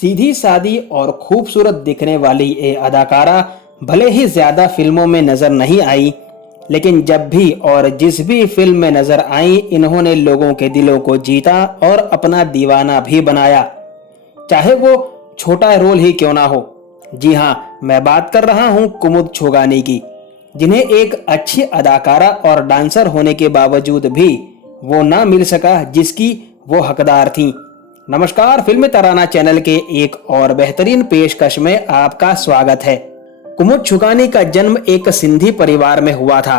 सीधी सादी और खूबसूरत दिखने वाली ये अदाकारा भले ही ज्यादा फिल्मों में नजर नहीं आई, लेकिन जब भी और जिस भी फिल्म में नजर आई इन्होंने लोगों के दिलों को जीता और अपना दीवाना भी बनाया, चाहे वो छोटा रोल ही क्यों ना हो। जी हाँ, मैं बात कर रहा हूँ कुमुद छुगानी की, जिन्हें एक अच्छी अदाकारा और डांसर होने के बावजूद भी वो ना मिल सका जिसकी वो हकदार थीं। नमस्कार, फिल्मी तराना चैनल के एक और बेहतरीन पेशकश में आपका स्वागत है। कुमुद छुगानी का जन्म एक सिंधी परिवार में हुआ था।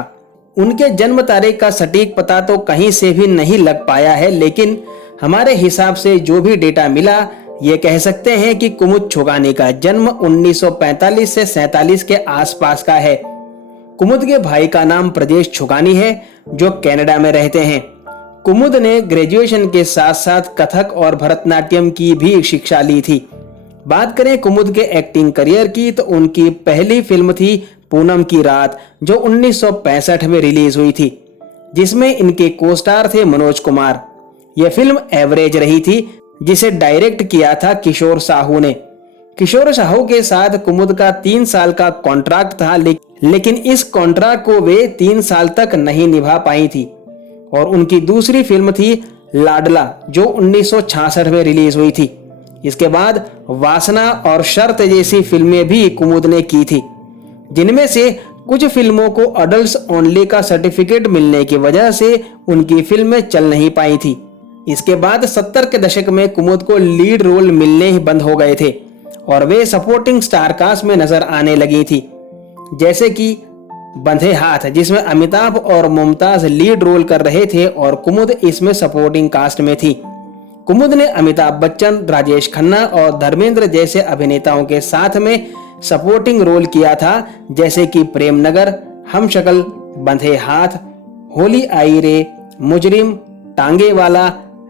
उनके जन्म तारीख का सटीक पता तो कहीं से भी नहीं लग पाया है, लेकिन हमारे हिसाब से जो भी डेटा मिला ये कह सकते हैं कि कुमुद छुगानी का जन्म 1945 से 47 के आसपास का है। कुमुद के भाई का नाम प्रजेश छुगानी है, जो कनाडा में रहते हैं। कुमुद ने ग्रेजुएशन के साथ साथ कथक और भरतनाट्यम की भी शिक्षा ली थी। बात करें कुमुद के एक्टिंग करियर की तो उनकी पहली फिल्म थी पूनम की रात, जो 1965 में रिलीज हुई थी, जिसमें इनके को स्टार थे मनोज कुमार। यह फिल्म एवरेज रही थी, जिसे डायरेक्ट किया था किशोर साहू ने। किशोर साहू के साथ कुमुद का 3 साल का कॉन्ट्रैक्ट था, लेकिन इस कॉन्ट्रैक्ट को वे 3 साल तक नहीं निभा पाई थी। और उनकी दूसरी फिल्म थी लाडला, जो 1966 में रिलीज हुई थी। इसके बाद वासना और शर्त जैसी फिल्में भी कुमुद ने की थी, जिनमें से कुछ फिल्मों को अडल्ट्स ओनली का सर्टिफिकेट मिलने की वजह से उनकी फिल्में चल नहीं पाई थी। इसके बाद 70 के दशक में कुमुद को लीड रोल मिलने ही बंद हो गए थे और वे सपोर्टिंग स्टार कास्ट में नजर आने लगी थी, जैसे कि बंधे हाथ, जिसमें अमिताभ और मुमताज लीड रोल कर रहे थे और कुमुद इसमें सपोर्टिंग कास्ट में थी। कुमुद ने अमिताभ बच्चन, राजेश खन्ना और धर्मेंद्र जैसे अभिनेताओं के साथ में सपोर्टिंग रोल किया था, जैसे कि प्रेम नगर, हम शक्ल, बंधे हाथ, होली आई रे, मुजरिम, टांगे वाला,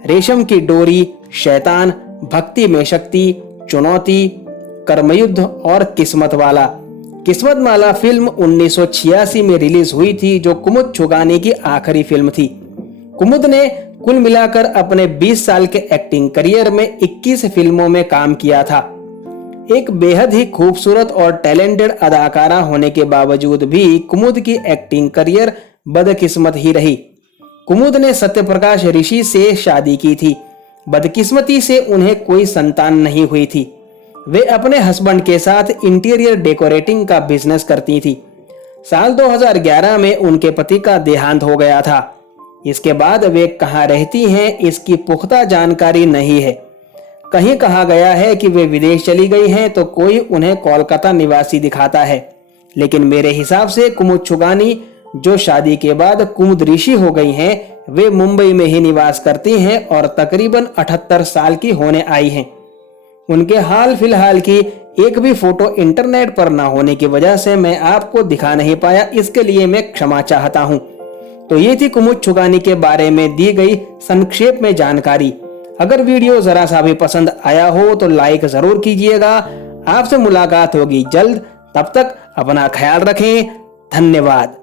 रेशम की डोरी, शैतान, भक्ति में शक्ति, चुनौती, कर्मयुद्ध और किस्मत वाला। किस्मत माला फिल्म 1986 में रिलीज हुई थी, जो कुमुद छुगानी की आखिरी फिल्म थी। कुमुद ने कुल मिलाकर अपने 20 साल के एक्टिंग करियर में 21 फिल्मों में काम किया था। एक बेहद ही खूबसूरत और टैलेंटेड अदाकारा होने के बावजूद भी कुमुद की एक्टिंग करियर बदकिस्मत ही रही। कुमुद ने सत्यप्रकाश ऋषि से शादी की थी। बदकिस्मती से उन्हें कोई संतान नहीं हुई थी। वे अपने हस्बैंड के साथ इंटीरियर डेकोरेटिंग का बिजनेस करती थी। साल 2011 में उनके पति का देहांत हो गया था। इसके बाद वे कहाँ रहती हैं इसकी पुख्ता जानकारी नहीं है। कहीं कहा गया है कि वे विदेश चली गई हैं, तो कोई उन्हें कोलकाता निवासी दिखाता है, लेकिन मेरे हिसाब से कुमुद छुगानी, जो शादी के बाद कुमुद ऋषि हो गई हैं, वे मुंबई में ही निवास करती हैं और तकरीबन 78 साल की होने आई हैं। उनके हाल फिलहाल की एक भी फोटो इंटरनेट पर ना होने की वजह से मैं आपको दिखा नहीं पाया, इसके लिए मैं क्षमा चाहता हूं। तो ये थी कुमुद छुगानी के बारे में दी गई संक्षेप में जानकारी। अगर वीडियो जरा सा भी पसंद आया हो तो लाइक जरूर कीजिएगा। आपसे मुलाकात होगी जल्द, तब तक अपना ख्याल रखें। धन्यवाद।